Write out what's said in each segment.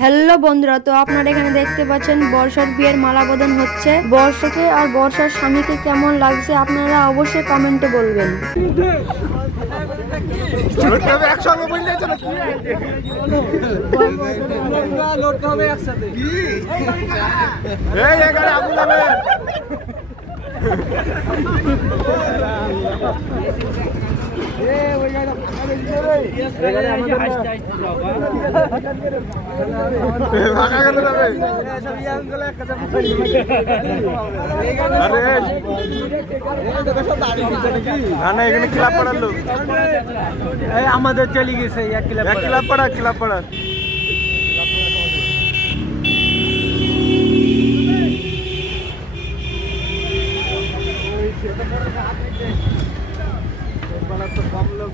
Hello বন্ধুরা, তো আপনারা এখানে দেখতে পাচ্ছেন বর্ষার বিয়ের মালা বদল হচ্ছে। বর্ষাকে আর বর্ষার স্বামীকে কেমন লাগছে আপনারা অবশ্যই কমেন্টে বলবেন। আমাদের চলে গেছে এক ক্লাব পাড়া তো কম লোক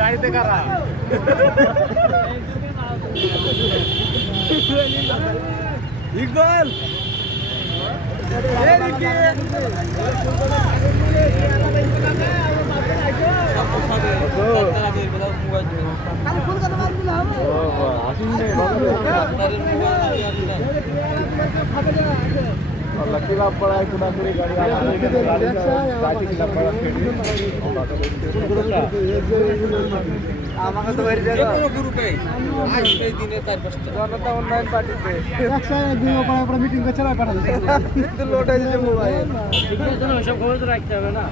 গাড়িতে কারা ইকবাল किला पड़ा है कुड़ा पूरी गाड़ी আমাকে তো বাইরে যাও কোন গ্রুপে আজ এই দিনে 4-5টা জনতা অনলাইন পার্টিতে একসাথে একদিন ওপরে ওপরে মিটিং করে চলা পাঠালো কিন্তু লোড হয়ে যাচ্ছে মোবাইল ঠিক আছে না সব খবর তো রাখতে হবে না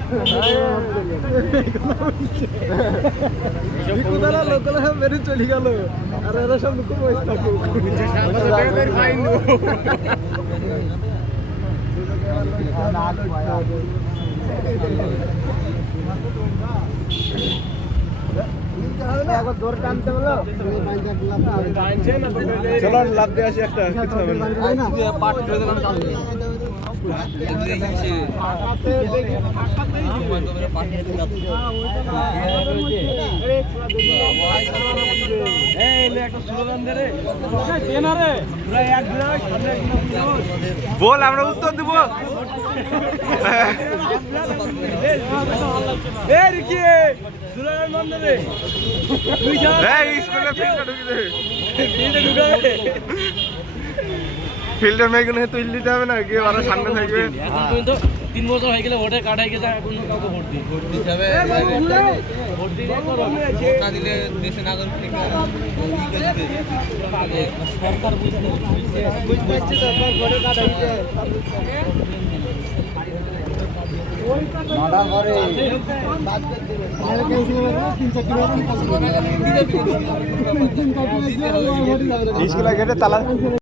এই কোদালা লোকাল সব বেরিয়ে চলে গেল আর এরা সব খুব বসে থাকে আমাদের ফাইন চলো লাভ দিয়ে আসি একটা কিছু হবে না পাট করে দিলাম বল আমরা উত্তর দিব ফিল্ডার মেয়েগুলো তুলে দিতে হবে না কি ওরা সামনে থাকবে 3 বছর হয়ে গেলে ভোটে কাটাই গেছে কোনো কাউকে ভোট দিতে হবে ভোট দিলে না দিলে দেশে নাগরিক থেকে সরকার বুঝতে সরকার ভোটে কাটাইছে মাডা করে তালা